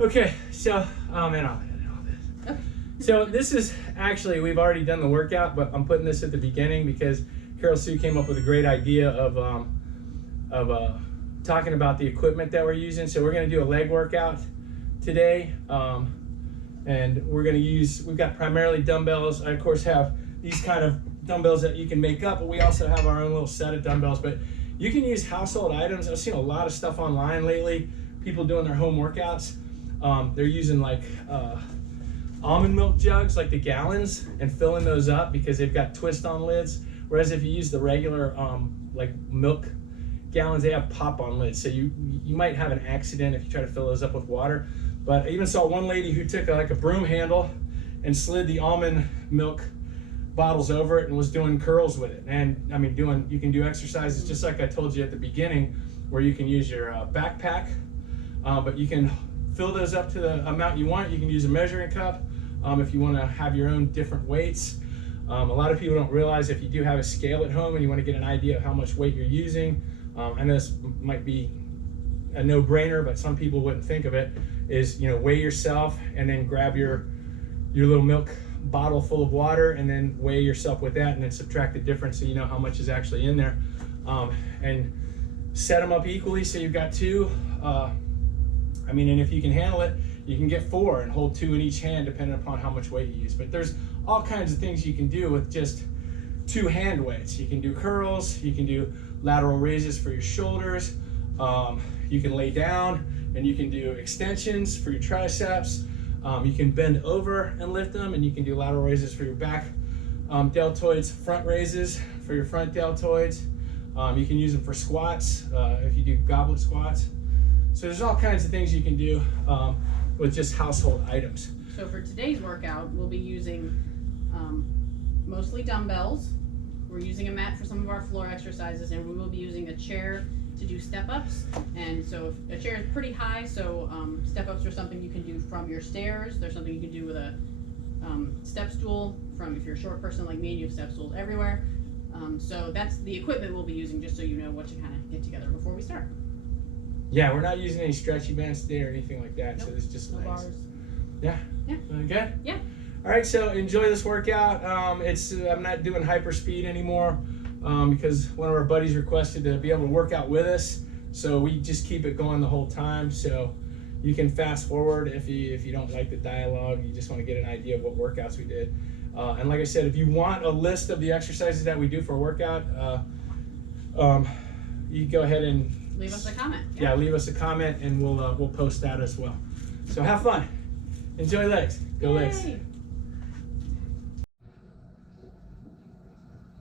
Okay, so, oh man, I'll edit all this. Okay. So this is actually, we've already done the workout, but I'm putting this at the beginning because Carolsue came up with a great idea of talking about the equipment that we're using. So we're gonna do a leg workout today. And we're gonna use, we've got primarily dumbbells. I of course have these kind of dumbbells that you can make up, but we also have our own little set of dumbbells. But you can use household items. I've seen a lot of stuff online lately, people doing their home workouts. They're using like almond milk jugs, like the gallons, and filling those up because they've got twist on lids. Whereas if you use the regular like milk gallons, they have pop on lids. So you might have an accident if you try to fill those up with water. But I even saw one lady who took like a broom handle and slid the almond milk bottles over it and was doing curls with it. And I mean, you can do exercises just like I told you at the beginning, where you can use your backpack, but you can fill those up to the amount you want. You can use a measuring cup if you want to have your own different weights. A lot of people don't realize if you do have a scale at home and you want to get an idea of how much weight you're using. I know this might be a no-brainer, but some people wouldn't think of it, is weigh yourself and then grab your little milk bottle full of water and then weigh yourself with that and then subtract the difference so you know how much is actually in there. And set them up equally so you've got two. And if you can handle it, you can get 4 and hold 2 in each hand depending upon how much weight you use. But there's all kinds of things you can do with just 2 hand weights. You can do curls, you can do lateral raises for your shoulders, you can lay down and you can do extensions for your triceps, you can bend over and lift them, and you can do lateral raises for your back deltoids, front raises for your front deltoids. You can use them for squats if you do goblet squats. So there's all kinds of things you can do with just household items. So for today's workout, we'll be using mostly dumbbells. We're using a mat for some of our floor exercises, and we will be using a chair to do step-ups. And so if a chair is pretty high, so step-ups are something you can do from your stairs. There's something you can do with a step stool. If you're a short person like me, you have step stools everywhere. So that's the equipment we'll be using, just so you know what to kind of get together before we start. Yeah, we're not using any stretchy bands today or anything like that. Nope. So it's just no legs. Bars. Yeah. Yeah. Good. Yeah. All right, so enjoy this workout. I'm not doing hyper speed anymore because one of our buddies requested to be able to work out with us. So we just keep it going the whole time. So you can fast forward if you don't like the dialogue. You just want to get an idea of what workouts we did. And like I said, if you want a list of the exercises that we do for a workout, you go ahead and leave us a comment. Yeah, leave us a comment, and we'll post that as well. So have fun. Enjoy legs. Go Yay. legs.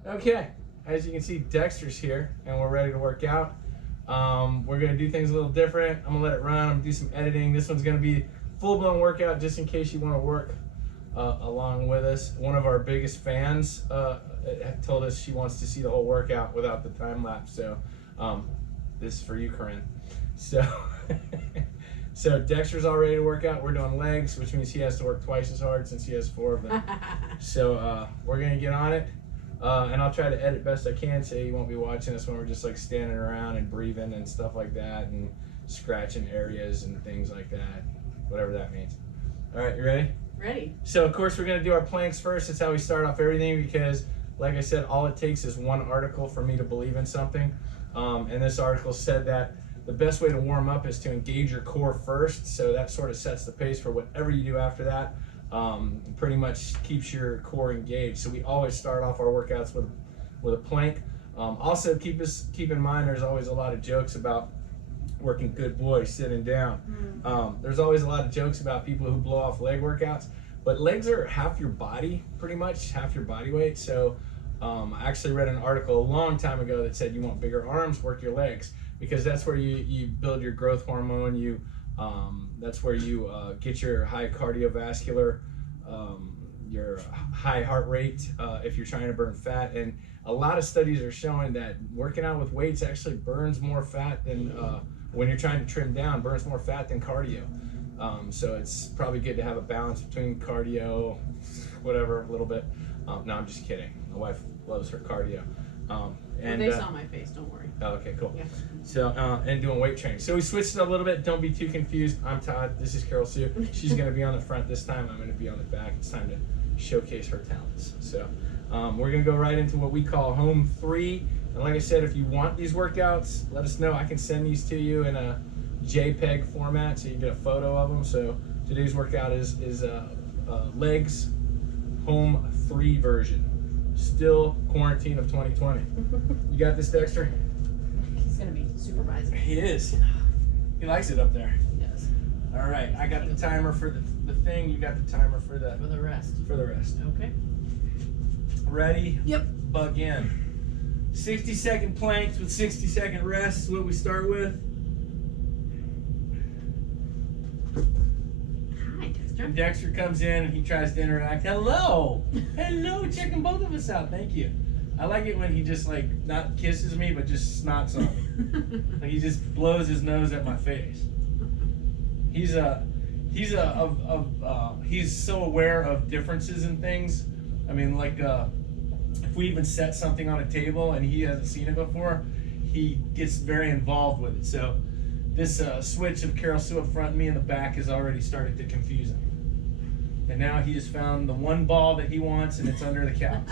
Okay, as you can see, Dexter's here, and we're ready to work out. We're gonna do things a little different. I'm gonna let it run. I'm gonna do some editing. This one's gonna be full-blown workout, just in case you want to work along with us. One of our biggest fans told us she wants to see the whole workout without the time lapse. So this is for you, Corinne. So, so Dexter's all ready to work out. We're doing legs, which means he has to work twice as hard since he has 4 of them. So we're gonna get on it. And I'll try to edit best I can so you won't be watching us when we're just like standing around and breathing and stuff like that and scratching areas and things like that, whatever that means. All right, you ready? Ready. So of course we're gonna do our planks first. That's how we start off everything, because like I said, all it takes is one article for me to believe in something. And this article said that the best way to warm up is to engage your core first. So that sort of sets the pace for whatever you do after that. Pretty much keeps your core engaged. So we always start off our workouts with a plank. Also keep in mind there's always a lot of jokes about working good boys sitting down. There's always a lot of jokes about people who blow off leg workouts, but legs are half your body, pretty much half your body weight. So I actually read an article a long time ago that said you want bigger arms, work your legs, because that's where you build your growth hormone. That's where you get your high cardiovascular, your high heart rate if you're trying to burn fat. And a lot of studies are showing that working out with weights actually burns more fat than, when you're trying to trim down, burns more fat than cardio. So it's probably good to have a balance between cardio, whatever, a little bit. No, I'm just kidding. My wife loves her cardio. And they saw my face, don't worry. oh, okay, cool. Yeah. So, and doing weight training. So we switched it up a little bit. Don't be too confused. I'm Todd. This is Carolsue. She's going to be on the front this time. I'm going to be on the back. It's time to showcase her talents. So we're going to go right into what we call Home 3. And like I said, if you want these workouts, let us know. I can send these to you in a JPEG format so you can get a photo of them. So today's workout is legs Home 3 version. Still quarantine of 2020. You got this, Dexter? He's gonna be supervising. He is. He likes it up there. He does. All right, I got the timer for the thing. You got the timer for the rest. For the rest. Okay. Ready? Yep. Bug in. 60-second planks with 60-second rests is what we start with. Hi, Dexter. And Dexter comes in and he tries to interact. Hello! Hello, checking both of us out. Thank you. I like it when he just like not kisses me but just snots on me. Like he just blows his nose at my face. He's so aware of differences in things. I mean, like if we even set something on a table and he hasn't seen it before, he gets very involved with it. So this switch of Carolsue up front and me in the back has already started to confuse him. And now he has found the one ball that he wants, and it's under the couch.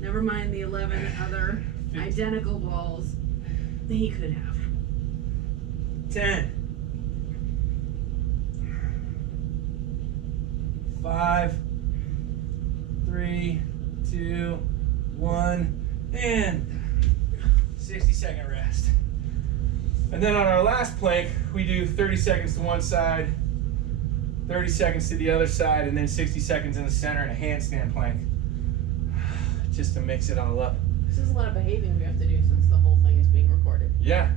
Never mind the 11 other identical balls that he could have. 10. 5, 3, 2, 1, and 60-second rest. And then on our last plank, we do 30 seconds to one side, 30 seconds to the other side, and then 60 seconds in the center in a handstand plank. Just to mix it all up. This is a lot of behaving we have to do since the whole thing is being recorded. Yeah.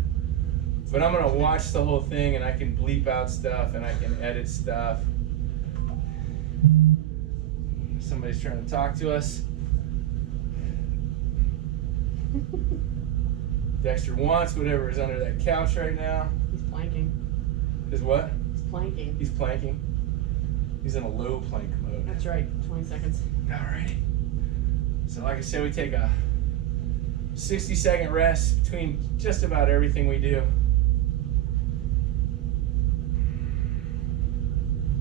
But I'm gonna watch the whole thing and I can bleep out stuff and I can edit stuff. Somebody's trying to talk to us. Dexter wants whatever is under that couch right now. He's planking. Is what? He's planking. He's planking. He's in a low plank mode. That's right. 20 seconds. Alrighty. So like I said, we take a 60-second rest between just about everything we do.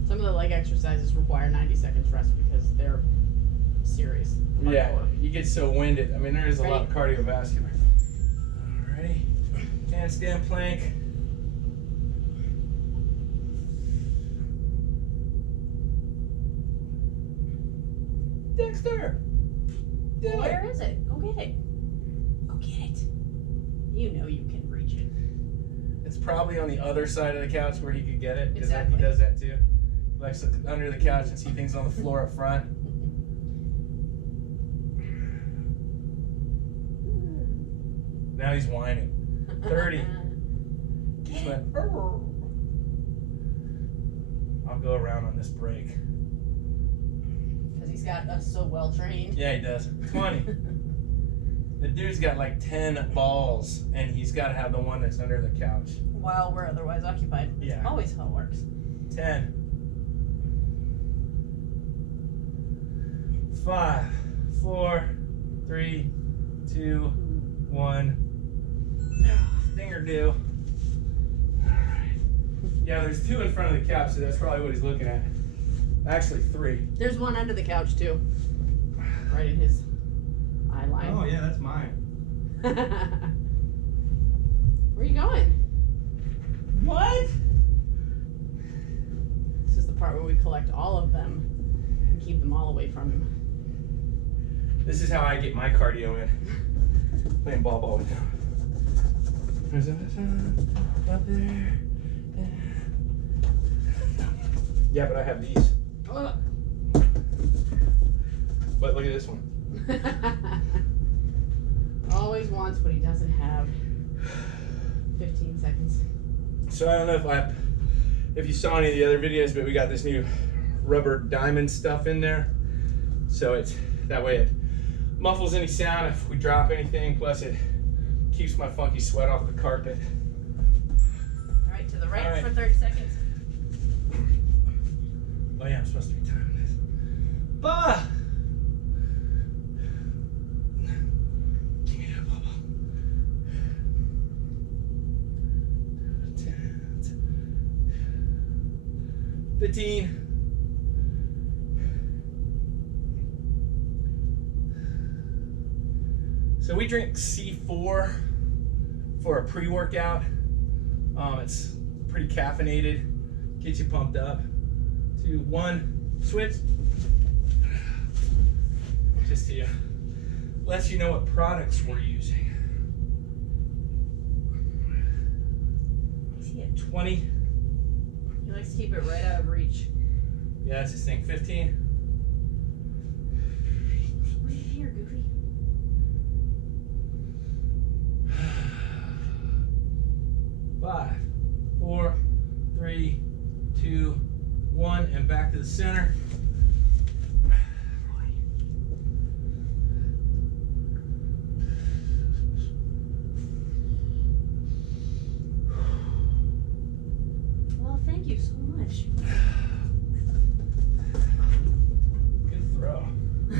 Some of the leg exercises require 90 seconds rest because they're serious. Yeah, Hardcore. you get so winded. I mean, there is a lot of Ready? cardiovascular. Alrighty. Handstand plank. Dexter! Do Where it. is it? Go get it. Go get it. You know you can reach it. It's probably on the other side of the couch where he could get it. Because Exactly. he does that too. He likes to look under the couch and see things on the floor up front. Now he's whining. 30. Just went. I'll go around on this break. Because he's got us so well trained. Yeah, he does. 20. The dude's got like 10 balls, and he's got to have the one that's under the couch. While we're otherwise occupied. Yeah. Always how it works. 10. 5, 4, 3, 2, 1. Thing or do. Alright. Yeah, there's 2 in front of the couch, so that's probably what he's looking at. Actually, 3. There's one under the couch too. Right in his eye line. Oh, yeah, that's mine. Where are you going? What? This is the part where we collect all of them and keep them all away from him. This is how I get my cardio in. Playing ball with him. There's a up there. Yeah, but I have these. Ugh. But look at this one. Always wants what he doesn't have. 15 seconds. So I don't know if you saw any of the other videos, but we got this new rubber diamond stuff in there. So it's that way it muffles any sound if we drop anything, plus it keeps my funky sweat off the carpet. All right, to the right, All right. for 30 seconds. Oh yeah, I'm supposed to be timing this. Bah! Give me that ball. 15. So we drink C4 for a pre-workout. It's pretty caffeinated, gets you pumped up. 2, 1, switch. Just to let you know what products we're using. See it. 20. He likes to keep it right out of reach. Yeah, that's his thing. 15. Right here, Goofy. 5, 4, 3, 2, 1, and back to the center. Well, thank you so much. Good throw. A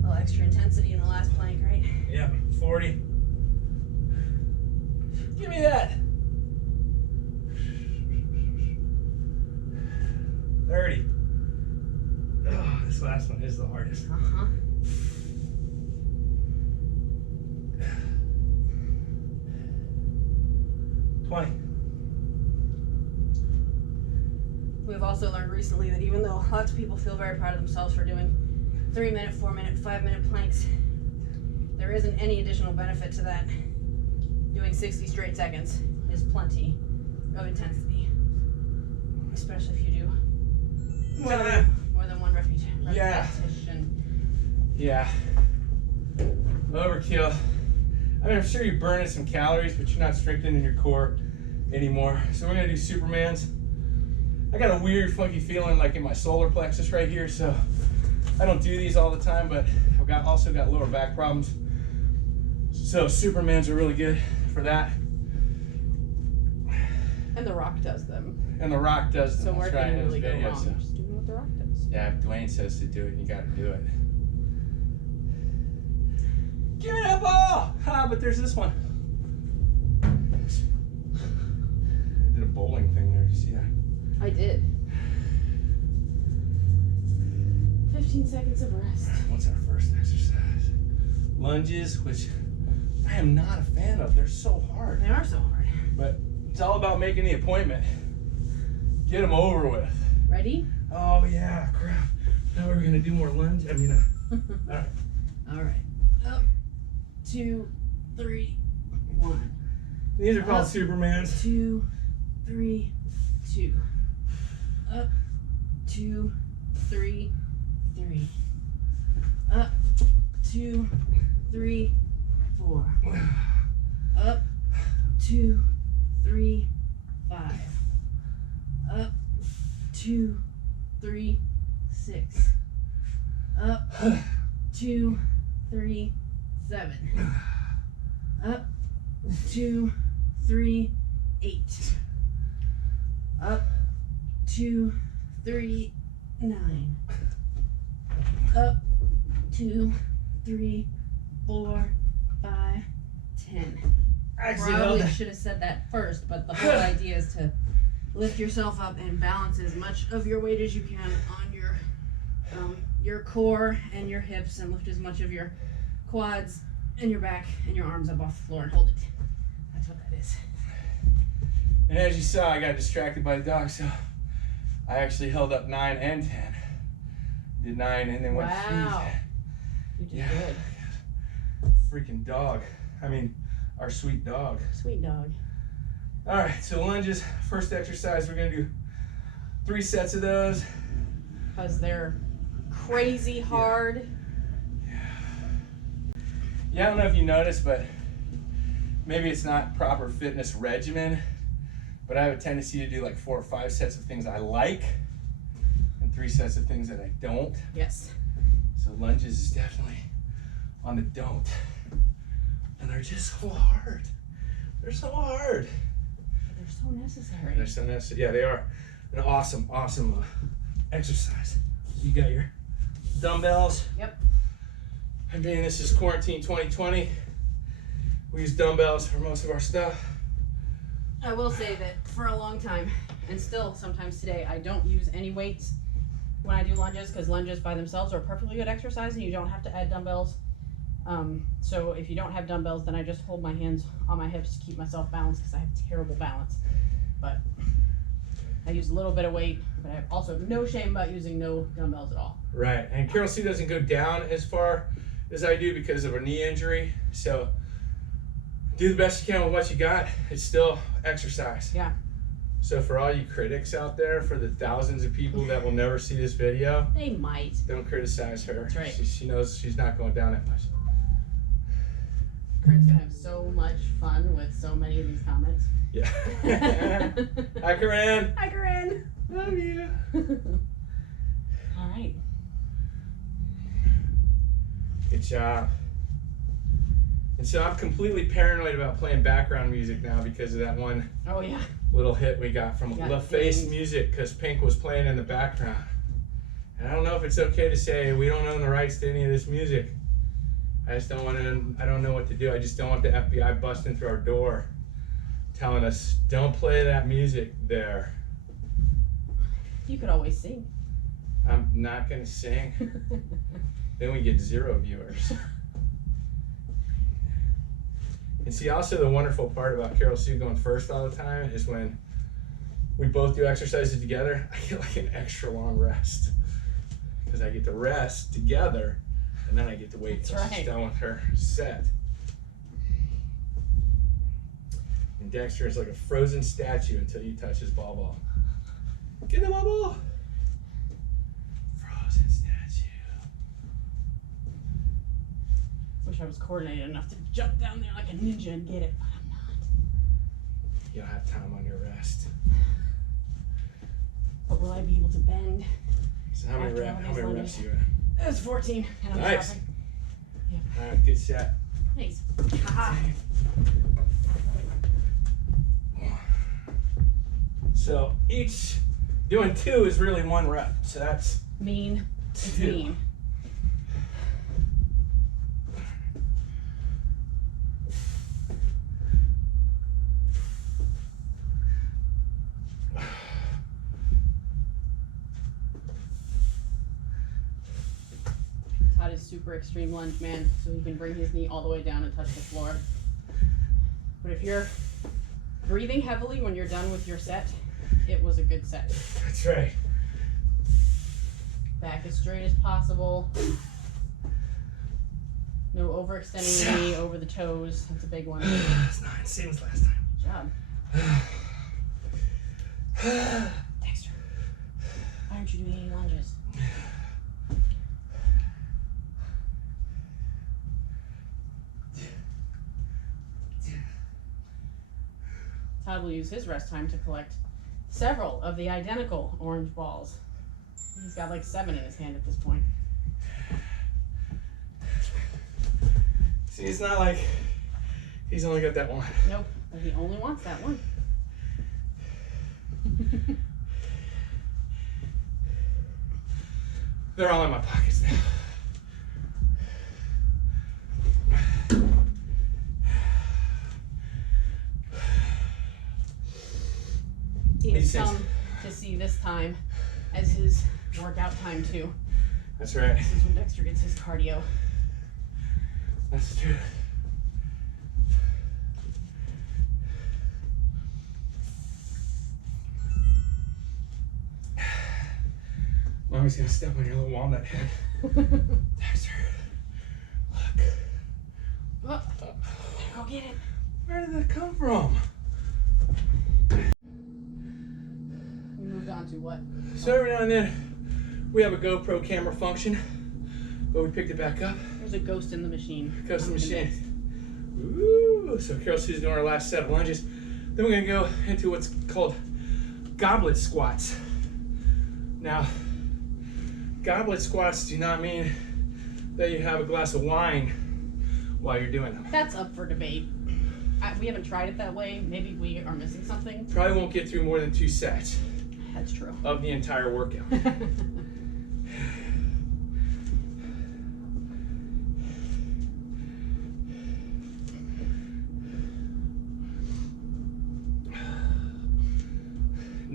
little extra intensity in the last plank, right? Yeah, 40. Give me that. 30. Oh, this last one is the hardest. Uh-huh. We've also learned recently that even though lots of people feel very proud of themselves for doing 3-minute, 4-minute, 5-minute planks, there isn't any additional benefit to that. Doing 60 straight seconds is plenty of intensity, especially if you do more than one repetition. Yeah. Overkill. I mean, I'm sure you're burning some calories, but you're not strengthening your core anymore. So we're gonna do Supermans. I got a weird, funky feeling like in my solar plexus right here, so I don't do these all the time, but I've also got lower back problems. So Supermans are really good for that. And The Rock does them. And The Rock does them. So where can you really go Video, wrong? so. Just doing what The Rock does. Yeah, if Dwayne says to do it, you gotta do it. Give me that ball! Ah, but there's this one. I did a bowling thing there, did you see that? I did. 15 seconds of rest. What's our first exercise? Lunges, which I am not a fan of. They're so hard. They are so hard. But it's all about making the appointment. Get them over with. Ready? Oh yeah, crap. Now we're gonna do more lunge. I mean, all right. All right. Up, 2, 3, 1. These are called Up, Supermans. 2, 3, 2. Up, 2, 3, 3. Up, 2, 3, 4. Up, 2, 3, 5. Up, 2, 3, 6. Up, 2, 3, 7. Up, 2, 3, 8. Up, 2, 3, 9. Up, 2, 3, 4, 5, 10. Probably should have said that first, but the whole idea is to lift yourself up and balance as much of your weight as you can on your core and your hips, and lift as much of your quads and your back and your arms up off the floor and hold it. That's what that is. And as you saw, I got distracted by the dog, so I actually held up 9 and 10. Did 9 and then went through 10. You did good. Freaking dog. I mean, our sweet dog. Sweet dog. All right, so lunges. First exercise, we're gonna do 3 sets of those. Because they're crazy hard. Yeah, I don't know if you noticed, but maybe it's not proper fitness regimen, but I have a tendency to do like 4 or 5 sets of things I like and 3 sets of things that I don't. Yes. So lunges is definitely on the don't. And they're just so hard. They're so hard. They're so necessary. They're so necessary. Yeah, they are an awesome exercise. You got your dumbbells. Yep. I mean, this is quarantine 2020. We use dumbbells for most of our stuff. I will say that for a long time, and still sometimes today, I don't use any weights when I do lunges, because lunges by themselves are a perfectly good exercise and you don't have to add dumbbells. So if you don't have dumbbells, then I just hold my hands on my hips to keep myself balanced, because I have terrible balance. But I use a little bit of weight, but I have also no shame about using no dumbbells at all. Right, and Carolsue doesn't go down as far as I do because of her knee injury. So do the best you can with what you got. It's still exercise. Yeah. So for all you critics out there, for the thousands of people that will never see this video, They might. don't criticize her. That's right. She knows she's not going down that much. Corinne's gonna have so much fun with so many of these comments. Yeah. Hi, Corinne. Hi, Corinne. Love you. All right. Good job. And so I'm completely paranoid about playing background music now because of that one Oh yeah. little hit we got from Got LaFace dinged. Music, because Pink was playing in the background. And I don't know if it's okay to say we don't own the rights to any of this music. I just don't want to, I don't know what to do. I just don't want the FBI busting through our door telling us, don't play that music there. You could always sing. I'm not going to sing. Then we get 0 viewers. And see, also the wonderful part about Carolsue going first all the time is when we both do exercises together, I get like an extra long rest. Because I get to rest together, and then I get to wait till That's she's right. done with her set. And Dexter is like a frozen statue until you touch his ball. Get the ball. Frozen statue. Wish I was coordinated enough to jump down there like a ninja and get it, but I'm not. You don't have time on your rest. But will I be able to bend? So how many After all these reps lunges. you at? It was 14, and I'm Nice. stopping. Alright, good set. Thanks. Haha. So each doing 2 is really 1 rep. So that's Mean. It's 2. mean. Todd is super extreme lunge man, so he can bring his knee all the way down and touch the floor. But if you're breathing heavily when you're done with your set, it was a good set. That's right. Back as straight as possible. No overextending the knee over the toes. That's a big one. Good That's 9, same as last time. job. Dexter, why aren't you doing any lunges? Todd will use his rest time to collect several of the identical orange balls. He's got like 7 in his hand at this point. See, it's not like he's only got that one. Nope, but he only wants that one. They're all in my pockets now. He has These things- come to see this time as his workout time too. That's right. This is when Dexter gets his cardio. That's true. Mommy's gonna step on your little walnut head. Dexter, look. Oh, go get it. Where did that come from? We moved on to what? So every now and then we have a GoPro camera function, but we picked it back up. There's a ghost in the machine. Custom I'm machine. Ooh, so Carolsue's doing our last set of lunges. Then we're gonna go into what's called goblet squats. Now, goblet squats do not mean that you have a glass of wine while you're doing them. That's up for debate. We haven't tried it that way. Maybe we are missing something. Probably won't get through more than 2 sets That's true. of the entire workout.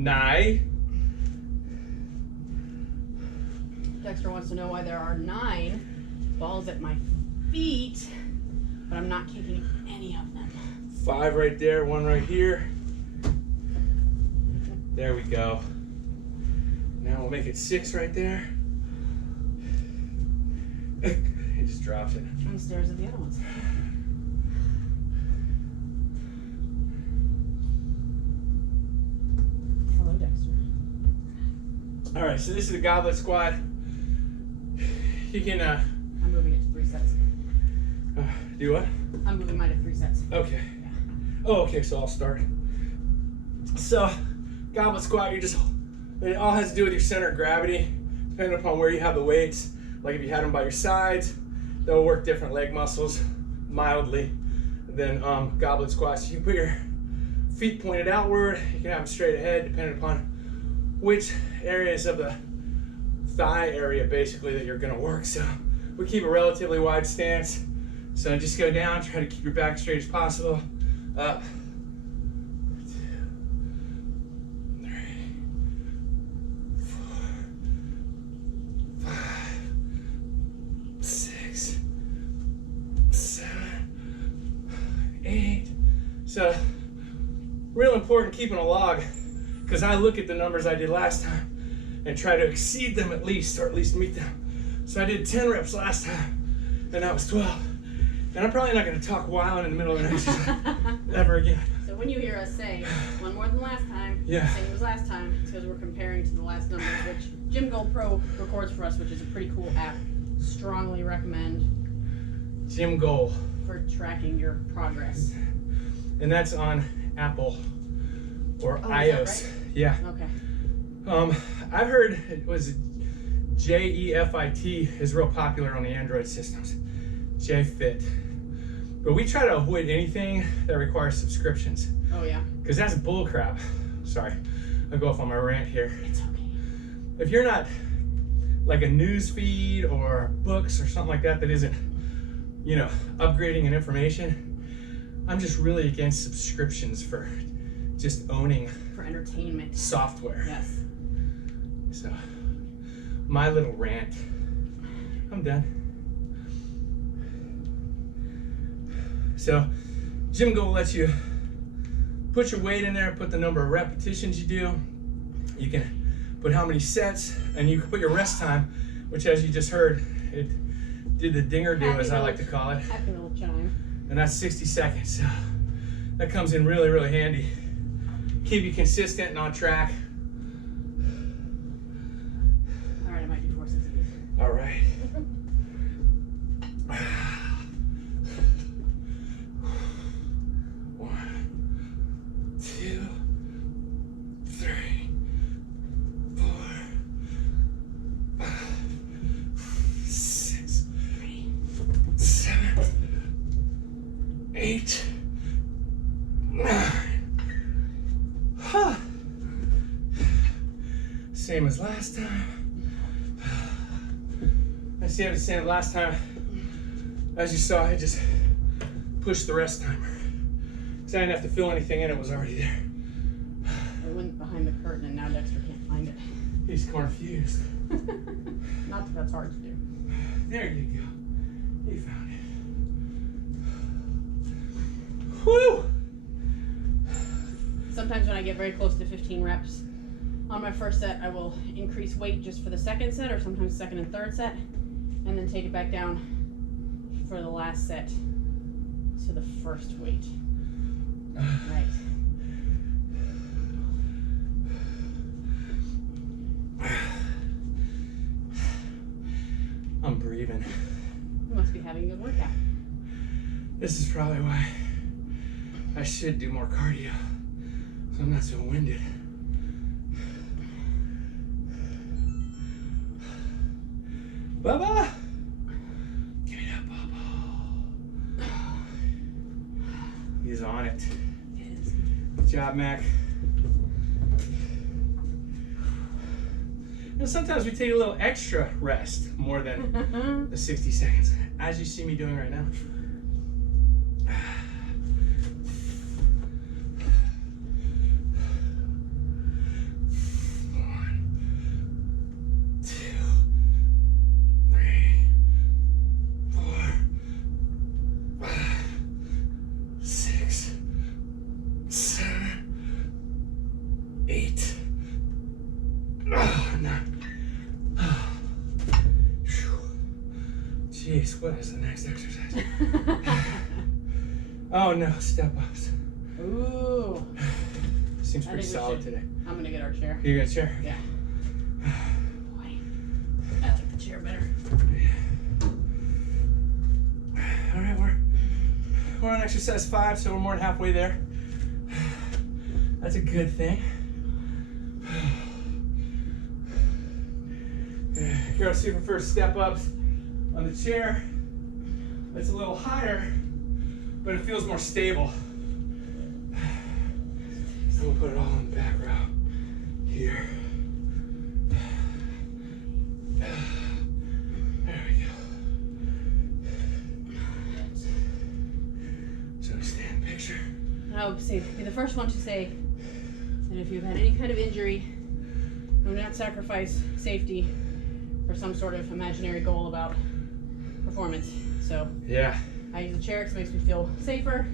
9. Dexter wants to know why there are 9 balls at my feet, but I'm not kicking any of them. 5 right there, 1 right here. There we go. Now we'll make it 6 right there. He just drops it. And stares at the other ones. Hello, Dexter. All right, so this is the goblet squat. You can I'm moving it to 3 sets. do what? I'm moving mine to 3 sets. Okay. Oh, okay, so I'll start. So, goblet squat, it all has to do with your center of gravity, depending upon where you have the weights. Like if you had them by your sides, they'll work different leg muscles mildly than goblet squats. You can put your feet pointed outward, you can have them straight ahead, depending upon which areas of the thigh area basically that you're gonna work. So we keep a relatively wide stance. So just go down, try to keep your back straight as possible. Up. 2, 3, 4, 5, 6, 7, 8. So real important keeping a log, because I look at the numbers I did last time and try to exceed them at least, or at least meet them. So I did 10 reps last time, and that was 12. And I'm probably not going to talk while in the middle of an exercise ever again. So when you hear us say one more than last time, Yeah. same as last time, it's because we're comparing to the last numbers, which Gym Goal Pro records for us, which is a pretty cool app. Strongly recommend Gym Goal. for tracking your progress. And that's on Apple or Oh, is that iOS. right? Yeah. Okay. I've heard it was JEFIT is real popular on the Android systems. JFit. But we try to avoid anything that requires subscriptions, Oh yeah. because that's bull crap. Sorry, I'll go off on my rant here. It's okay. If you're not like a news feed or books or something like that that isn't, upgrading in information, I'm just really against subscriptions for just owning For entertainment. software. Yes. So, my little rant. I'm done. So, Gym Goal lets you put your weight in there, put the number of repetitions you do. You can put how many sets, and you can put your rest time, which, as you just heard, it did the dinger do, as I like to call it. Happy little chime. And that's 60 seconds. So, that comes in really, really handy. Keep you consistent and on track. All right, I might do 4 sets of these. All right. 1, 2, 3, 4, 5, 6, 7, 8, 9. Same as last time. I see the same last time. As you saw, I just pushed the rest timer. Because I didn't have to fill anything in, it was already there. I went behind the curtain and now Dexter can't find it. He's confused. Not that that's hard to do. There you go. You found it. Woo! Sometimes when I get very close to 15 reps on my first set, I will increase weight just for the second set, or sometimes second and third set, and then take it back down for the last set to the first weight. Right. I'm breathing. You must be having a good workout. This is probably why I should do more cardio, so I'm not so winded. Bubba! Give me that Bubba. He's on it. Good job, Mac. And sometimes we take a little extra rest, more than the 60 seconds, as you see me doing right now. Oh, no. Jeez, what is the next exercise? Oh no, step ups. Ooh. Seems pretty solid today. I'm gonna get our chair. You got a chair? Yeah. Boy, I like the chair better. All right, we're on exercise 5, so we're more than halfway there. That's a good thing. Carolsue prefers step ups on the chair. It's a little higher, but it feels more stable. So we'll put it all in the back row here. There we go. So stand picture. I would say be the first one to say that if you've had any kind of injury, do not sacrifice safety for some sort of imaginary goal about performance. So Yeah. I use the chair because it makes me feel safer.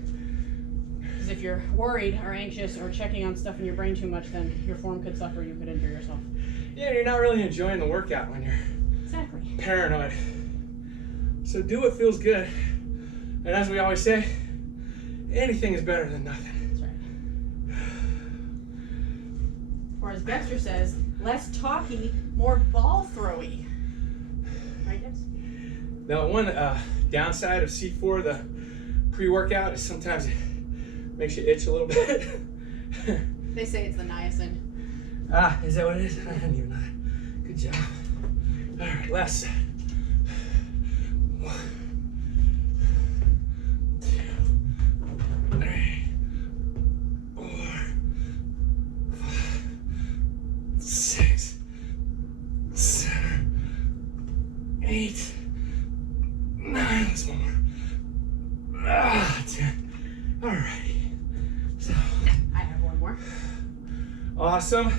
Because if you're worried or anxious or checking on stuff in your brain too much, then your form could suffer. You could injure yourself. Yeah, you're not really enjoying the workout when you're Exactly. paranoid. So do what feels good. And as we always say, anything is better than nothing. That's right. Or as Dexter says, less talky, more ball throwy. Right, Dex? Now, one downside of C4, the pre-workout, is sometimes it makes you itch a little bit. They say it's the niacin. Ah, is that what it is? I didn't even know that. Good job. All right, last set. 1, 2, 3, 4, 5, 6, 7, 8, 9. Let's one more. 10. All right. So. I have one more. Awesome.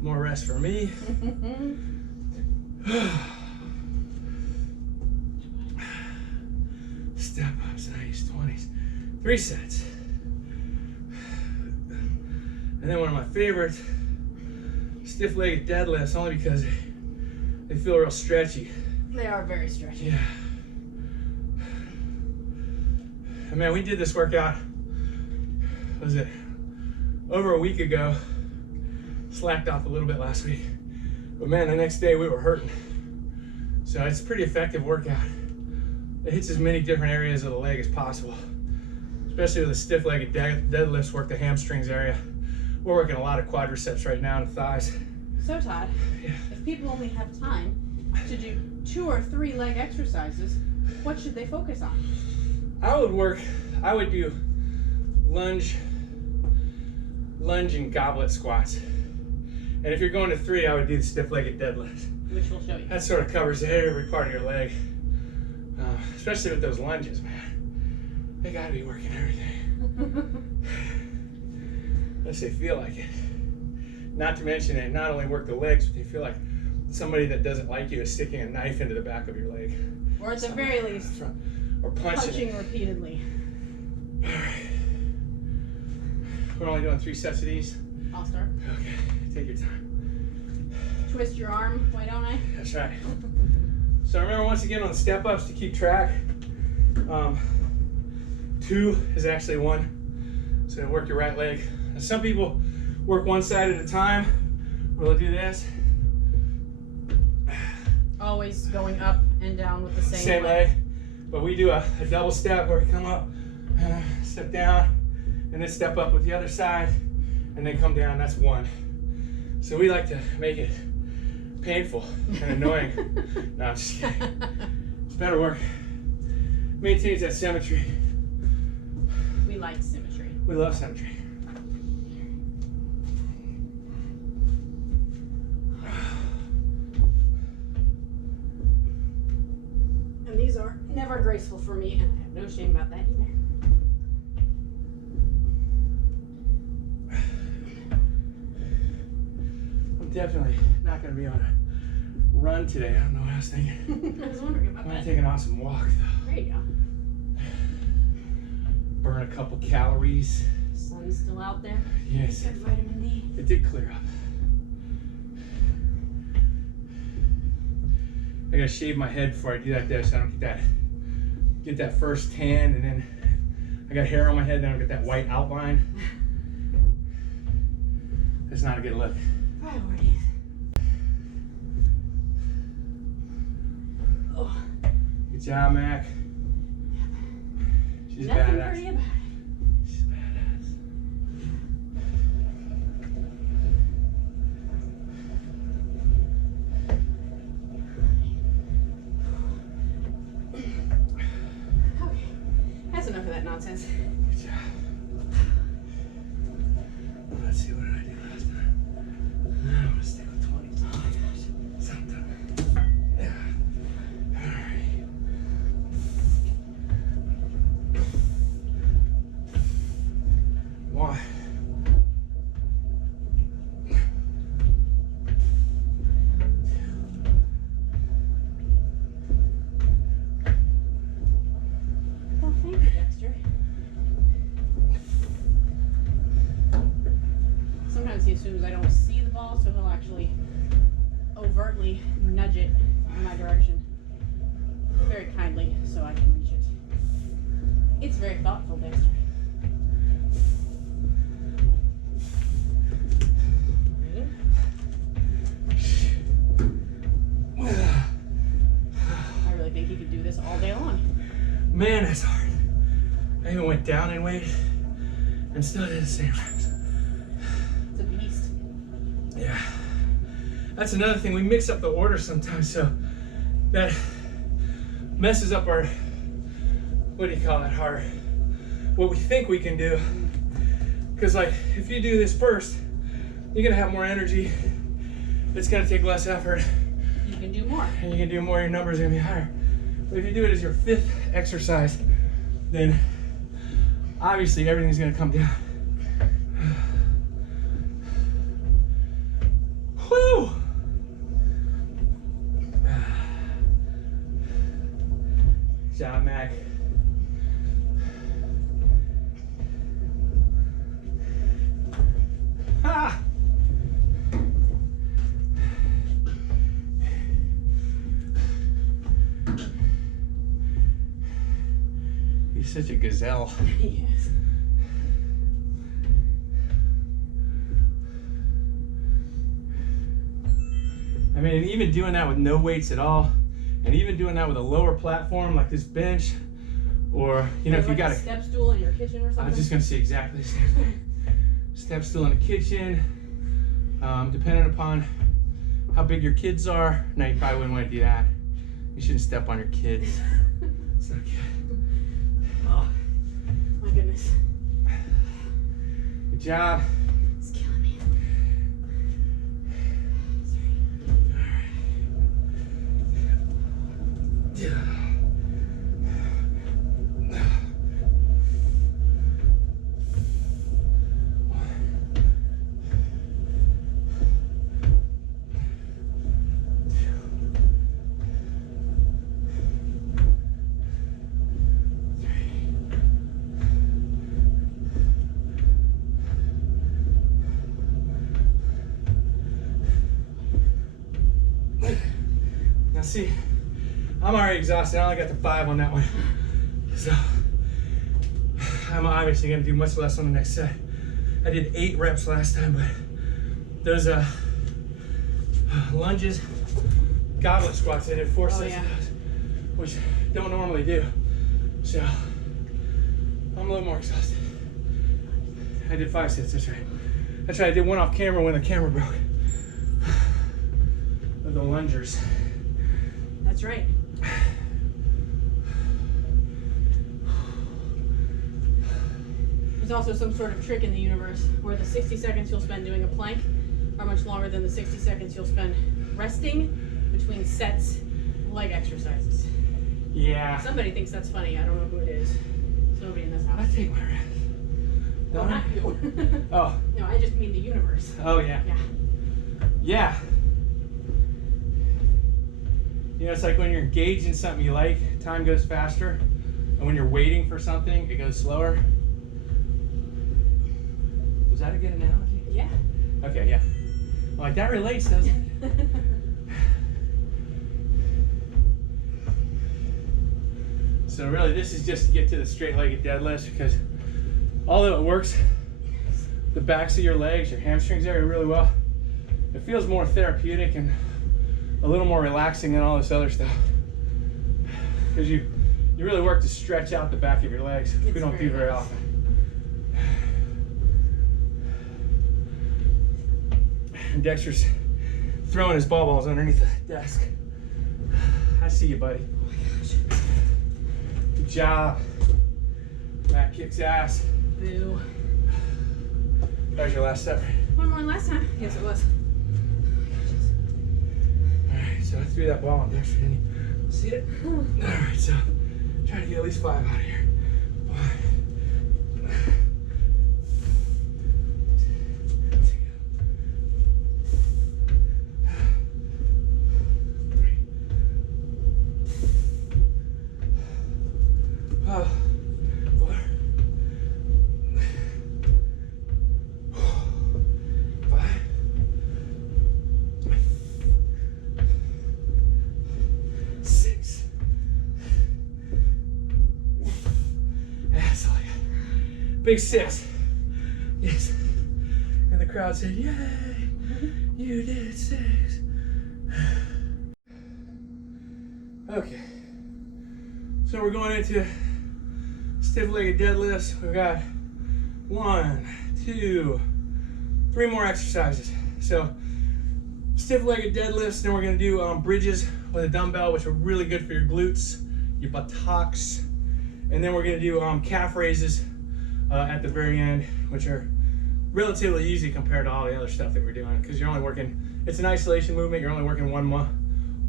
More rest for me. Step ups, nice 20s. 3 sets. And then one of my favorites, stiff-legged deadlifts, only because they feel real stretchy. They are very stretchy. Yeah. And man, we did this workout, what was it, over a week ago. Slacked off a little bit last week. But man, the next day we were hurting. So it's a pretty effective workout. It hits as many different areas of the leg as possible. Especially with the stiff-legged deadlifts, work the hamstrings area. We're working a lot of quadriceps right now and the thighs. So Todd, Yeah. if people only have time to do 2 or 3 leg exercises, what should they focus on? I would do lunge and goblet squats. And if you're going to 3, I would do the stiff-legged deadlifts. Which we'll show you. That sort of covers every part of your leg. Especially with those lunges, man. They gotta be working everything. Unless they feel like it. Not to mention they not only work the legs, but they feel like somebody that doesn't like you is sticking a knife into the back of your leg. Or at the very least, or punching repeatedly. All right. We're only doing 3 sets of these. I'll start. Okay, take your time. Twist your arm, why don't I? That's right. So remember, once again, on the step ups to keep track, 2 is actually 1. So work your right leg. Now, some people work one side at a time, or they'll do this. Always going up and down with the same leg. But we do a double step where we come up, step down, and then step up with the other side, and then come down. That's 1. So we like to make it painful and annoying. No, I'm just kidding. It's better work. Maintains that symmetry. We like symmetry. We love symmetry. And these are never graceful for me, and I have no shame about that either. I'm definitely not going to be on a run today. I don't know what I was thinking. I was wondering about I'm that. going to take an awesome walk, though. There you go. Burn a couple calories. Sun's still out there. Yes. Good vitamin D. It did clear up. I gotta shave my head before I do that though, so I don't get that first tan, and then I got hair on my head, then I get that white outline. That's not a good look. Priorities. Oh. Good job, Mac. She's Nothing badass. pretty about it. She's badass. Okay. That's enough of that nonsense. Good job. Let's see, what did I do last time? I'm gonna stick with 20. Oh my gosh. Something. Yeah. Alright. One. Well, thank you, Dexter. Sometimes he assumes I don't see the ball, so he'll actually overtly nudge it in my direction very kindly so I can reach it. It's very thoughtful, Dexter. I really think he could do this all day long. Man, that's hard. I even went down in weight and still did the same reps. It's a beast. Yeah. That's another thing. We mix up the order sometimes, so that messes up our, what do you call it, our, what we think we can do. Because like, if you do this first, you're gonna have more energy. It's gonna take less effort. You can do more. And you can do more, your numbers are gonna be higher. But if you do it as your 5th exercise, then obviously everything's gonna come down. Whew! Good job, Mac. Ha! He's such a gazelle. Yes. I mean, even doing that with no weights at all, and even doing that with a lower platform like this bench, or you know, if you like got a step stool in your kitchen or something. I was just gonna say exactly the same thing. Step stool in the kitchen, depending upon how big your kids are. No, you probably wouldn't want to do that. You shouldn't step on your kids. It's not good. Oh, my goodness. Good job. It's killing me. Yeah. Now see, I'm already exhausted. I only got to 5 on that one. So I'm obviously gonna do much less on the next set. I did 8 reps last time, but those lunges, goblet squats, I did 4 sets of those, which don't normally do. So I'm a little more exhausted. I did 5 sets, that's right. That's right, I did one off camera when the camera broke. Of the lungers. That's right. There's also some sort of trick in the universe where the 60 seconds you'll spend doing a plank are much longer than the 60 seconds you'll spend resting between sets of leg exercises. Yeah. Somebody thinks that's funny. I don't know who it is. It's nobody in this house. I take my rest. No, not you. Oh. No, I just mean the universe. Oh yeah. Yeah. Yeah. You know, it's like when you're engaged in something you like, time goes faster. And when you're waiting for something, it goes slower. Was that a good analogy? Yeah. Okay, yeah. Well, like that relates, doesn't it? So really this is just to get to the straight-legged deadlifts, because although it works the backs of your legs, your hamstrings area really well, it feels more therapeutic and a little more relaxing than all this other stuff. Because you really work to stretch out the back of your legs, which we don't do very often. And Dexter's throwing his ball balls underneath the desk. I see you, buddy. Oh my gosh. Good job. That kicks ass. Boo. That was your last step. One more than last time. Yes, it was. Alright, so I threw that ball on Dexter, didn't you? See it? Alright, so try to get at least 5 out of here. 1, 6. That's all I got. Big 6. Yes. And the crowd said, yay, you did 6. Okay. So we're going into stiff-legged deadlifts. We've got 1, 2, 3 more exercises. So stiff-legged deadlifts, then we're gonna do bridges with a dumbbell, which are really good for your glutes, your buttocks. And then we're gonna do calf raises at the very end, which are relatively easy compared to all the other stuff that we're doing, because you're only working, it's an isolation movement, you're only working one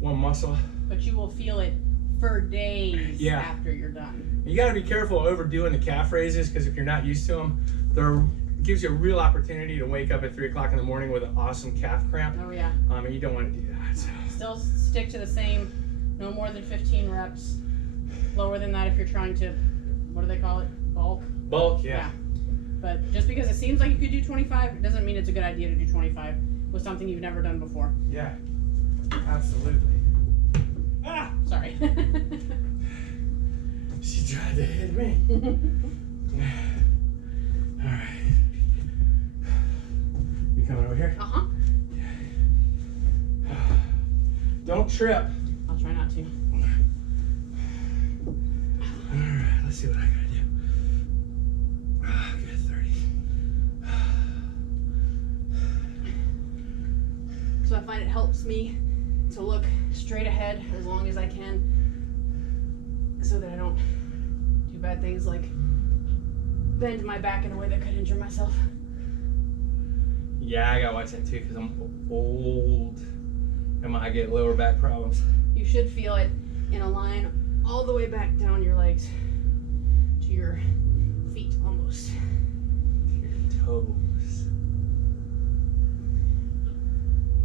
muscle. But you will feel it for days after you're done. You gotta be careful overdoing the calf raises, because if you're not used to them, it gives you a real opportunity to wake up at 3 o'clock in the morning with an awesome calf cramp. Oh yeah. And you don't want to do that. So. Still stick to the same, no more than 15 reps. Lower than that if you're trying to, what do they call it? Bulk? Bulk, yeah. But just because it seems like you could do 25, it doesn't mean it's a good idea to do 25 with something you've never done before. Yeah, absolutely. Ah! Sorry. She tried to hit me. All right. You coming over here? Uh-huh. Don't trip. I'll try not to. All right, let's see what I gotta do. Good, 30. So I find it helps me to look straight ahead as long as I can, so that I don't do bad things like bend my back in a way that could injure myself. Yeah, I gotta watch that too, because I'm old and I get lower back problems. You should feel it in a line all the way back down your legs to your feet almost. To your toes.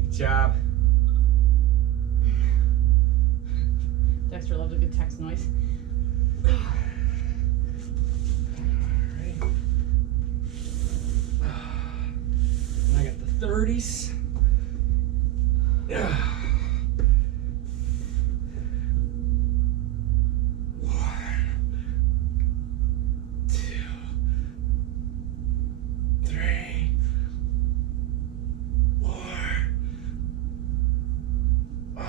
Good job. Dexter loves a good text noise. Alright. And I got the 30s. Yeah. 1, 2, 3, 4, 5,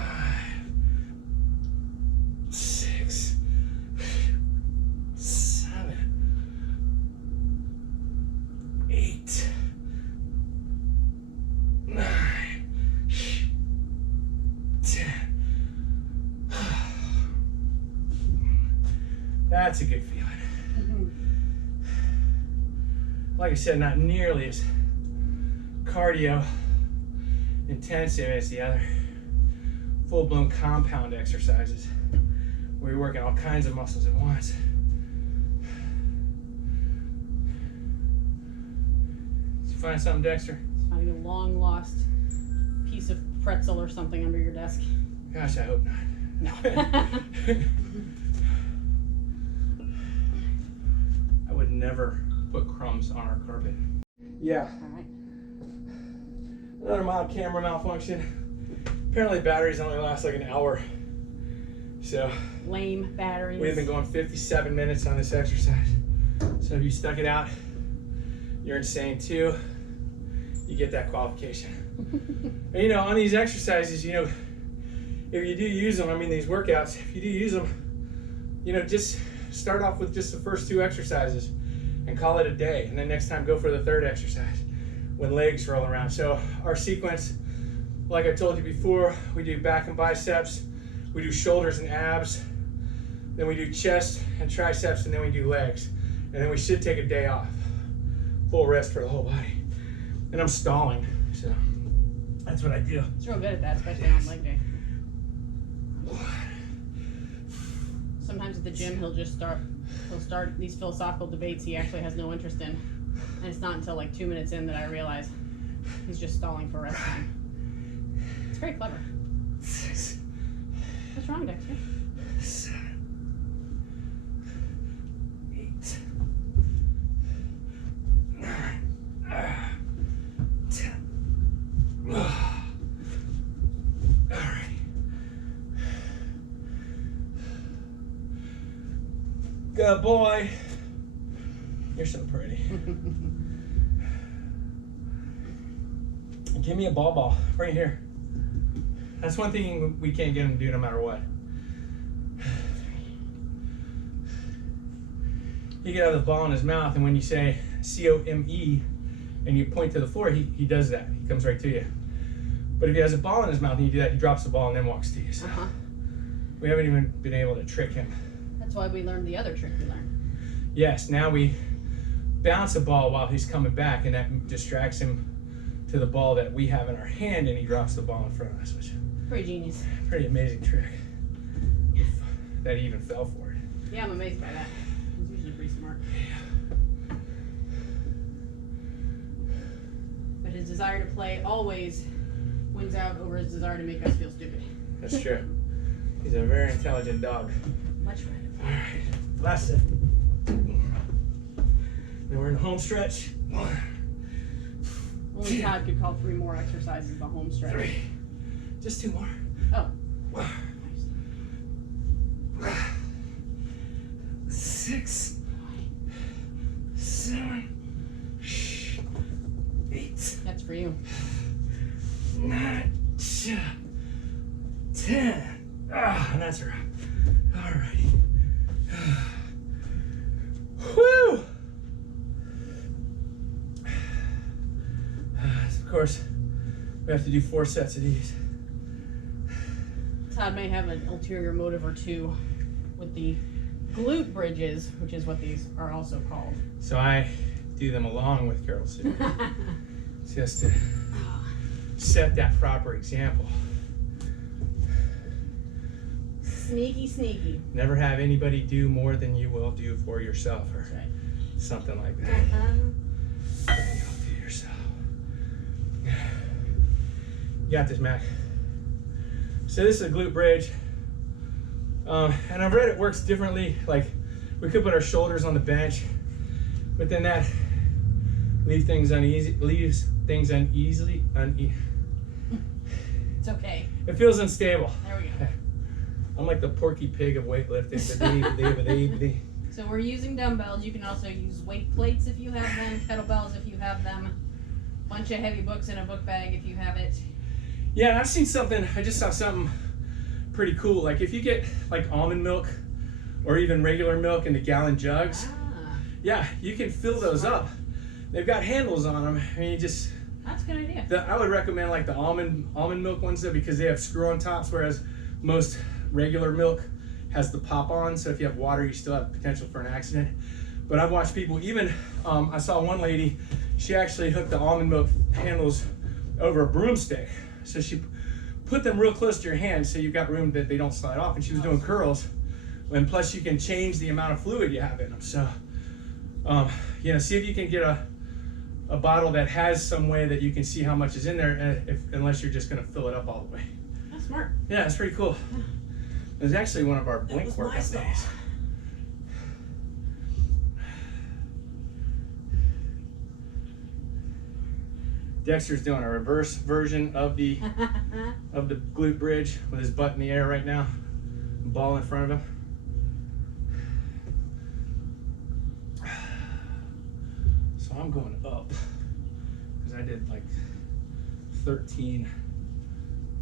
6, 7, 8, 9, 10. That's a good feeling. Mm-hmm. Like I said, not nearly as cardio intensive as the other full-blown compound exercises, where you're working all kinds of muscles at once. Did you find something, Dexter? Finding a long lost piece of pretzel or something under your desk. Gosh, I hope not. No. I would never put crumbs on our carpet. Yeah. All right. Another mild camera malfunction. Apparently batteries only last like an hour. So lame batteries. we've been going 57 minutes on this exercise. So if you stuck it out, you're insane too. You get that qualification. And you know, on these exercises, you know, if you do use them, I mean these workouts, if you do use them, you know, just start off with just the first 2 exercises and call it a day. And then next time go for the 3rd exercise when legs roll around. So our sequence, like I told you before, we do back and biceps, we do shoulders and abs, then we do chest and triceps, and then we do legs. And then we should take a day off. Full rest for the whole body. And I'm stalling, so that's what I do. He's real good at that, especially on leg day. Sometimes at the gym he'll start these philosophical debates he actually has no interest in. And it's not until like 2 minutes in that I realize he's just stalling for rest time. It's very clever. 6. What's wrong, Dexter? 7. 8. 9. 10. All right. Good boy. You're so pretty. Give me a ball right here. That's one thing we can't get him to do no matter what. You get out the ball in his mouth, and when you say C-O-M-E and you point to the floor, he does that. He comes right to you. But if he has a ball in his mouth and you do that, he drops the ball and then walks to you. So we haven't even been able to trick him. That's why we learned the other trick we learned. Yes, now we bounce a ball while he's coming back, and that distracts him to the ball that we have in our hand, and he drops the ball in front of us, which is Pretty genius. pretty amazing trick. That he even fell for it. Yeah, I'm amazed by that. He's usually pretty smart. But his desire to play always wins out over his desire to make us feel stupid. That's true. He's a very intelligent dog. Much better. All right, last set. Then we're in the home stretch. 1, Only Todd could call 3 more exercises the home stretch. 3. Just 2 more. Oh. 1, Nice. 6, 7, 8, That's for you. 9, 10. And that's a wrap. All righty. Whew. Of course, we have to do 4 sets of these. Todd may have an ulterior motive or 2 with the glute bridges, which is what these are also called. So I do them along with Carolsue, just to set that proper example. Sneaky, sneaky. Never have anybody do more than you will do for yourself, or That's right. something like that. You'll do yourself. You got this, Mac. So this is a glute bridge, and I've read it works differently. Like we could put our shoulders on the bench, but then that leaves things uneasy. It's okay. It feels unstable. There we go. I'm like the Porky Pig of weightlifting. So we're using dumbbells. You can also use weight plates if you have them, kettlebells if you have them, bunch of heavy books in a book bag if you have it. Yeah, I've seen something. I just saw something pretty cool. Like if you get like almond milk or even regular milk in the gallon jugs, yeah, you can fill those up. They've got handles on them, and you just. That's a good idea. I would recommend like the almond milk ones though, because they have screw-on tops, whereas most regular milk has the pop-on. So if you have water, you still have potential for an accident. But I've watched people. Even I saw one lady. She actually hooked the almond milk handles over a broomstick. So she put them real close to your hand, so you've got room that they don't slide off. And she was doing curls, and plus you can change the amount of fluid you have in them. So, see if you can get a bottle that has some way that you can see how much is in there, unless you're just going to fill it up all the way. That's smart. Yeah, it's pretty cool. It was actually one of our blink workout days. Dexter's doing a reverse version of the glute bridge with his butt in the air right now. Ball in front of him. So I'm going up because I did like 13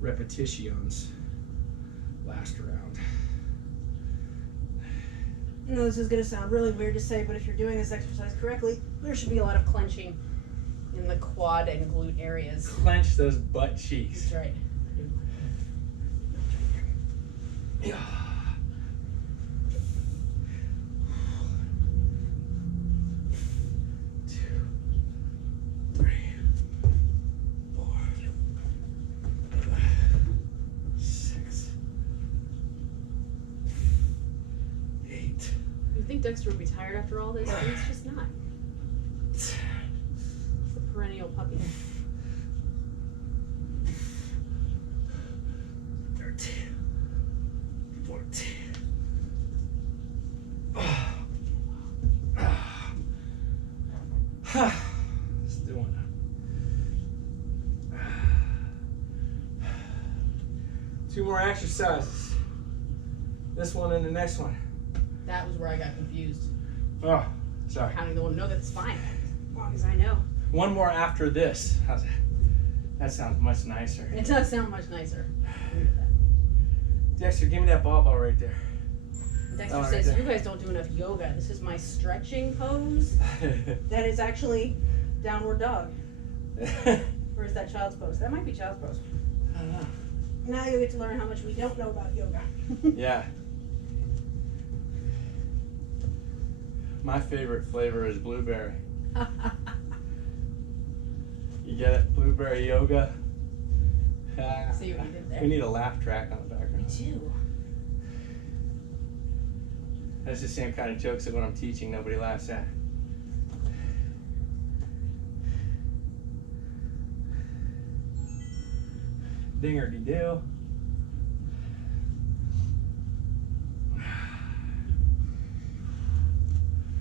repetitions last round. I know this is going to sound really weird to say, but if you're doing this exercise correctly, there should be a lot of clenching in the quad and glute areas. Clench those butt cheeks. That's right. Yeah. 2, 3, 4, 6, 8. You think Dexter would be tired after all this? He's just not. It's the perennial puppy. 13, 14. Let's do one. 2 more exercises. This one and the next one. That was where I got confused. Oh, sorry. Counting the one. No, that's fine. As long as I know. One more after this. How's that? That sounds much nicer. It does sound much nicer. Dexter, give me that ball right there. Dexter Oh, right says, there. you guys don't do enough yoga. This is my stretching pose. That is actually downward dog. Or is that child's pose? That might be child's pose. I don't know. Now you get to learn how much we don't know about yoga. Yeah. My favorite flavor is blueberry. You get it? Blueberry yoga. See what you did there. We need a laugh track on the background. Me too. That's the same kind of jokes that when I'm teaching, nobody laughs at. Dinger-de-doo.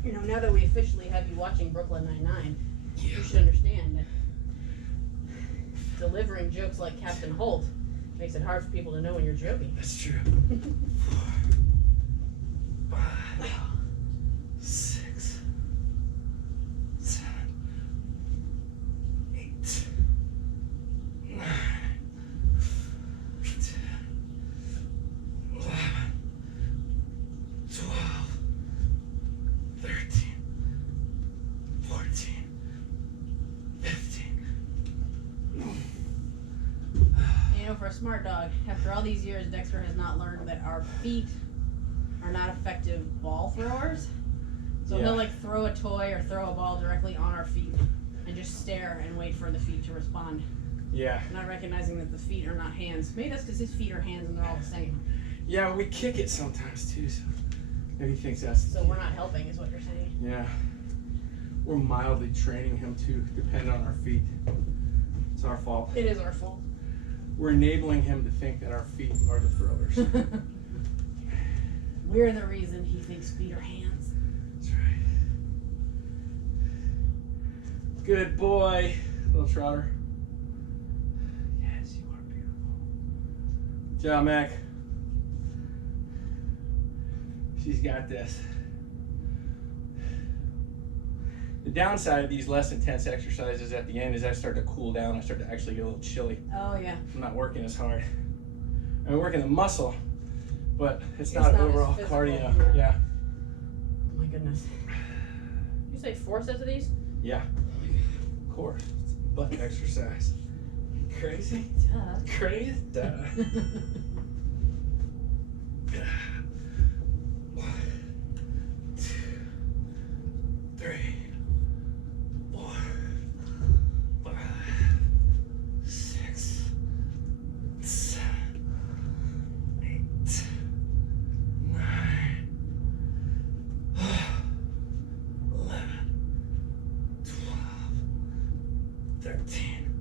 You know, now that we officially have you watching Brooklyn Nine-Nine, Yeah. you should understand that delivering jokes like Captain Holt makes it hard for people to know when you're joking. That's true. 4, 5, 6, 7, 8, 9, 10, 11, 12, 13, 14, 15. You know, for a smart dog, after all these years, Dexter has not learned that our feet are not effective ball throwers. So Yeah. he'll like throw a toy or throw a ball directly on our feet and just stare and wait for the feet to respond. Yeah. Not recognizing that the feet are not hands. Maybe that's because his feet are hands and they're all the same. Yeah, we kick it sometimes too, so maybe he thinks that's So we're not helping, is what you're saying. yeah. We're mildly training him to depend on our feet. It's our fault. It is our fault. We're enabling him to think that our feet are the throwers. We're the reason he thinks feet are hands. That's right. Good boy, little trotter. Yes, you are beautiful. Good job, Mac. She's got this. The downside of these less intense exercises at the end is I start to cool down. I start to actually get a little chilly. Oh yeah. I'm not working as hard. I'm working the muscle, but it's not not as overall physical, cardio. yeah. Yeah. Oh my goodness. You say 4 sets of these? Yeah. Of course. It's butt exercise. Crazy? Duh. Crazy? Duh. 1, 2, 3, 4, 5, 6, 7, 8, 9, 11, 12, 13,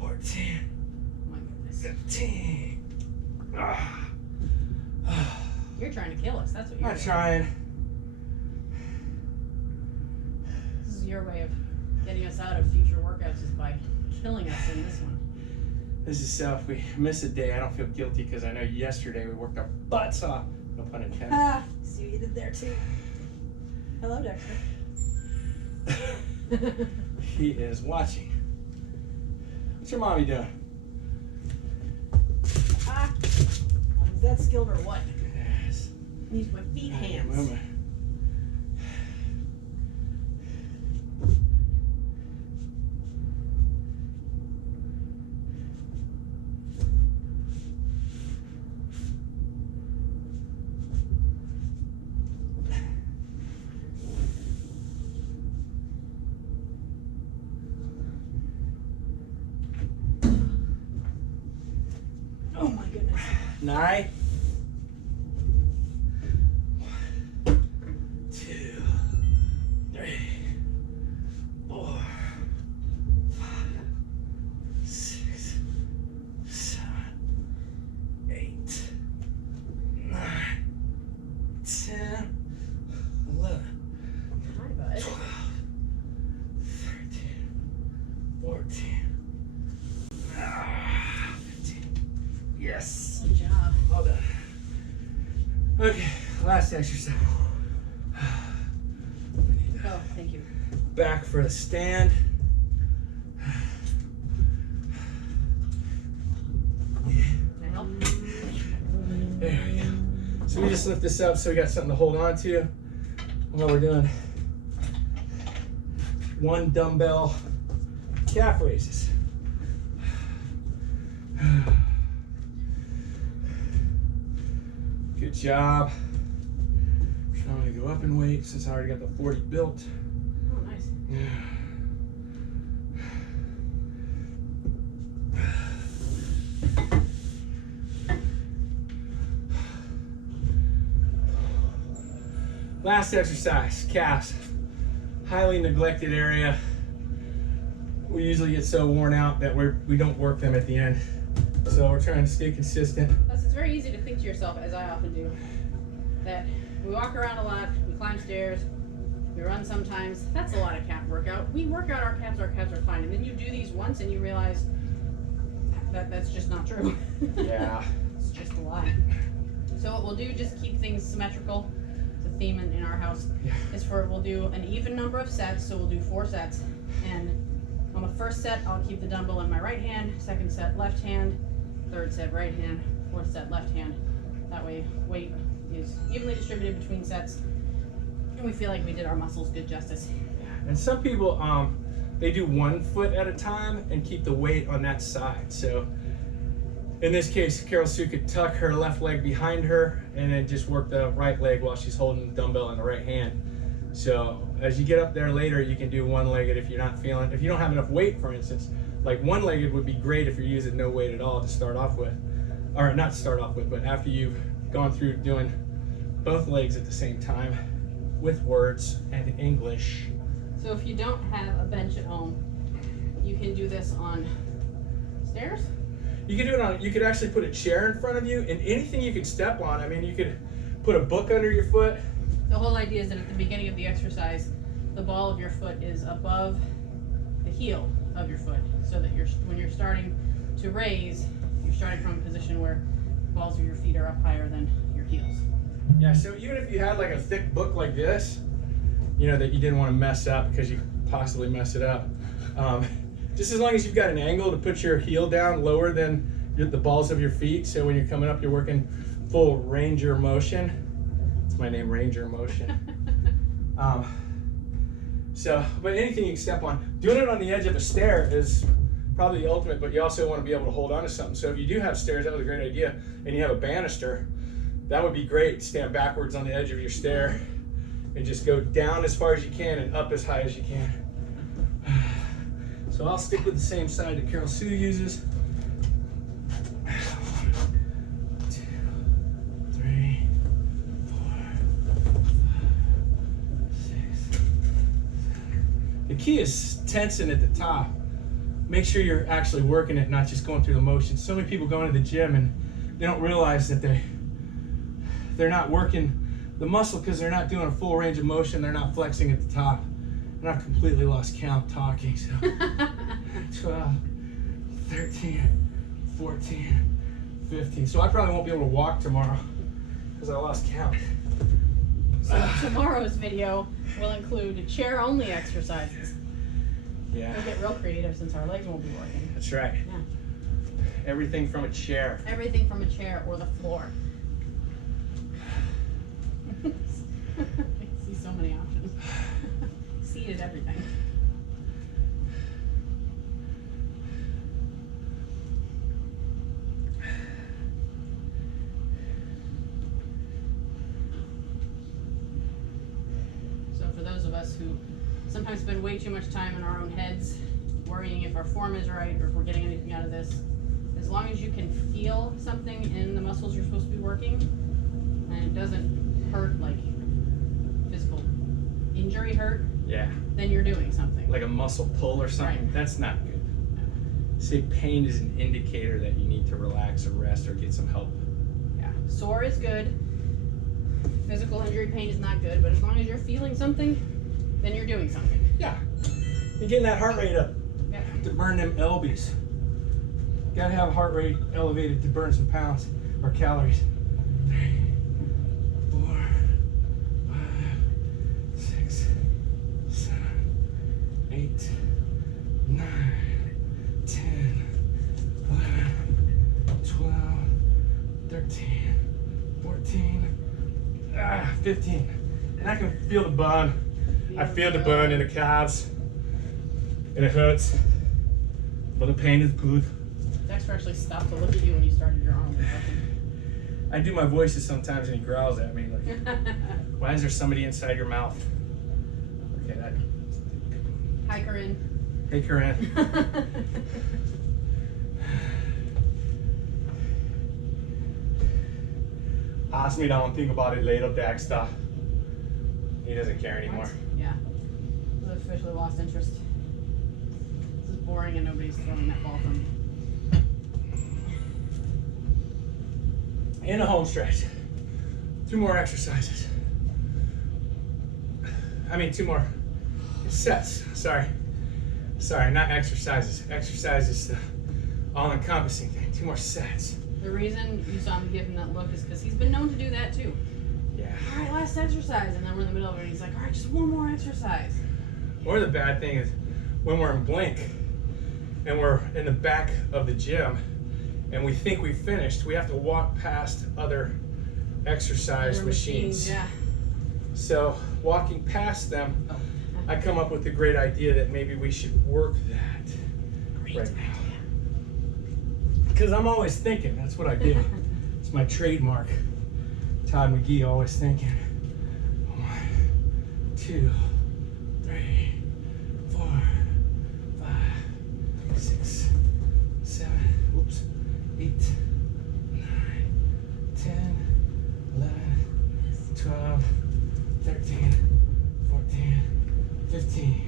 14, Oh my goodness. 15. You're trying to kill us. That's what you're I'm doing. trying. This is your way of getting us out of future workouts is by killing us in this one. This is so, if we miss a day, I don't feel guilty because I know yesterday we worked our butts off. No pun intended. Ah, see what you did there too. Hello, Dexter. He is watching. What's your mommy doing? Ah, is that skilled or what? Yes. Use my feet hands. Moving. Oh my goodness. 9, 1, 2, 3, 4, 5, 6, 7, 8, 9, 10, 11, Hi, bud. 12, 13, 14, 15. Yes. Good job. Well done. Okay, last exercise. We need Oh, thank you. back for the stand. Can I help? There we go. So we just lift this up so we got something to hold on to while we're doing 1 dumbbell calf raises. Good job. Trying to go up in weight since I already got the 40 built. Oh, nice. Last exercise, calves. Highly neglected area. We usually get so worn out that we don't work them at the end. So we're trying to stay consistent. Plus, it's very easy to think to yourself, as I often do, that we walk around a lot, we climb stairs, we run sometimes. That's a lot of calf workout. We work out our calves are fine. And then you do these once and you realize that that's just not true. Yeah. It's just a lie. So what we'll do, just keep things symmetrical. It's a theme in our house. Yeah. We'll do an even number of sets, so we'll do 4 sets. And on the first set, I'll keep the dumbbell in my right hand, second set left hand, third set right hand, fourth set left hand. That way weight is evenly distributed between sets and we feel like we did our muscles good justice. And some people, they do 1 foot at a time and keep the weight on that side. So in this case, Carolsue could tuck her left leg behind her and then just work the right leg while she's holding the dumbbell in the right hand. So as you get up there later, you can do 1-legged if you're not feeling, if you don't have enough weight, for instance. Like 1-legged would be great if you're using no weight at all to start off with. Or not to start off with, but after you've gone through doing both legs at the same time with words and English. So if you don't have a bench at home, you can do this on stairs. You could do it on, you could actually put a chair in front of you and anything you could step on. I mean, you could put a book under your foot. The whole idea is that at the beginning of the exercise, the ball of your foot is above the heel of your foot, so that when you're starting to raise, you're starting from a position where the balls of your feet are up higher than your heels. Yeah, so even if you had like a thick book like this, you know, that you didn't want to mess up because you could possibly mess it up. Just as long as you've got an angle to put your heel down lower than the balls of your feet, so when you're coming up, you're working full ranger motion. That's my name, ranger motion. But anything you can step on. Doing it on the edge of a stair is probably the ultimate, but you also want to be able to hold on to something. So if you do have stairs, that was a great idea, and you have a banister, that would be great. Stand backwards on the edge of your stair and just go down as far as you can and up as high as you can. So I'll stick with the same side that Carolsue uses. 1, 2, 3, 4, 5, 6, 7. The key is tensing at the top. Make sure you're actually working it, not just going through the motions. So many people go into the gym and they don't realize that they're not working the muscle because they're not doing a full range of motion. They're not flexing at the top. And I've completely lost count talking. So 12, 13, 14, 15. So I probably won't be able to walk tomorrow because I lost count. So tomorrow's video will include chair-only exercises. Yeah, We'll get real creative since our legs won't be working. that's right. Yeah. Everything from a chair. Everything from a chair or the floor. I see so many options. Seated everything. So for those of us who sometimes spend way too much time in our own heads, worrying if our form is right or if we're getting anything out of this, as long as you can feel something in the muscles you're supposed to be working, and it doesn't hurt like physical injury hurt, Yeah, then you're doing something. like a muscle pull or something. Right. That's not good. Say pain is an indicator that you need to relax or rest or get some help. Yeah. Sore is good. Physical injury pain is not good, but as long as you're feeling something, then you're doing something. Yeah, you're getting that heart rate up Yeah. to burn them lbs. Gotta have heart rate elevated to burn some pounds or calories. 3, 4, 5, 6, 7, 8, 9, 10, 11, 12, 13, 14, 15. And I can feel the bun. I feel the burn in the calves. And it hurts. But the pain is good. Dexter actually stopped to look at you when you started your arm. I do my voices sometimes and he growls at me like, why is there somebody inside your mouth? Okay, that. Hi, Corinne. Hey, Corinne. Ask me don't think about it later, Dexter. He doesn't care anymore. Yeah. We've officially lost interest. This is boring and nobody's throwing that ball from me. In a home stretch. 2 more exercises. I mean, 2 more sets. Sorry, not exercises. Exercise is the all-encompassing thing. 2 more sets. The reason you saw me give him that look is because he's been known to do that too. Yeah. All right, last exercise, and then we're in the middle of it, and he's like, all right, just 1 more exercise. Or the bad thing is when we're in blink and we're in the back of the gym and we think we finished, we have to walk past other exercise Other machines. Yeah. So walking past them, Oh. I come up with the great idea that maybe we should work that Great right now. idea. Because I'm always thinking, that's what I do. It's my trademark. Todd McGee, always thinking. 1, 2, 3, 4, 5, 6, 7, whoops, 8, 9, 10, 11, 12, 13, 14, 15.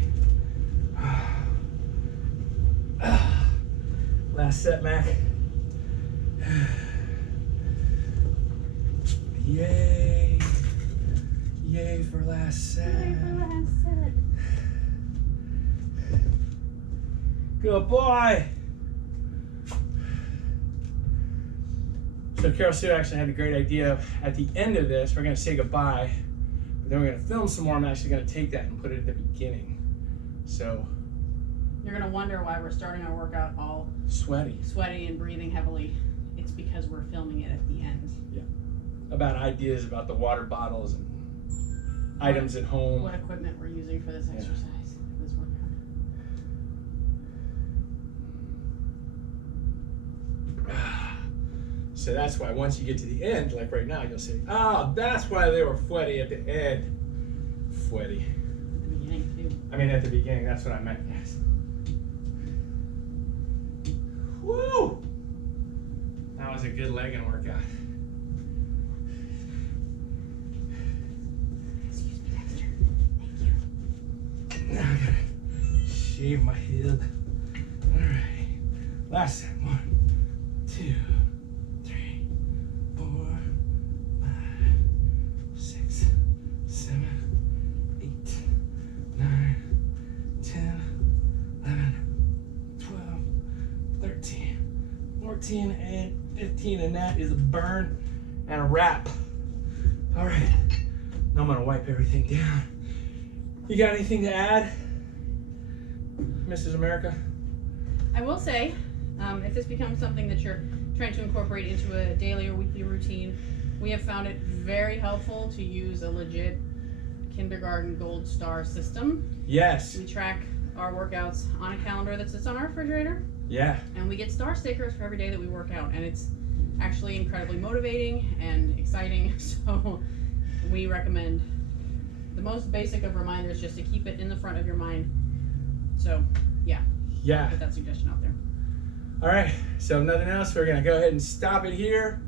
Last set, Mac. Yay. Yay for last set. Good boy. So Carolsue actually had a great idea. At the end of this, we're going to say goodbye. But then we're going to film some more. I'm actually going to take that and put it at the beginning. So You're gonna wonder why we're starting our workout all sweaty. sweaty and breathing heavily. It's because we're filming it at the end. About ideas about the water bottles and items at home. What equipment we're using for this Yeah. exercise, this workout. So that's why once you get to the end, like right now, you'll say, oh, that's why they were sweaty at the end. Sweaty. At the beginning too. I mean, at the beginning, that's what I meant, yes. Woo! That was a good legging workout. Excuse me, Dexter. Thank you. Now I gotta shave my head. Alright. Last set. 1, 2, 3, 4, 5, 6, 7, 8, 9, 10, 11, 12, 13, 14, 14 and 15, and that is a burn and a wrap. All right, now I'm gonna wipe everything down. You got anything to add, Mrs. America? I will say, if this becomes something that you're trying to incorporate into a daily or weekly routine, we have found it very helpful to use a legit kindergarten gold star system. Yes. We track our workouts on a calendar that sits on our refrigerator, Yeah. and we get star stickers for every day that we work out, and it's actually incredibly motivating and exciting. So we recommend the most basic of reminders, just to keep it in the front of your mind. So Yeah. put that suggestion out there. All right, so if nothing else, we're gonna go ahead and stop it here.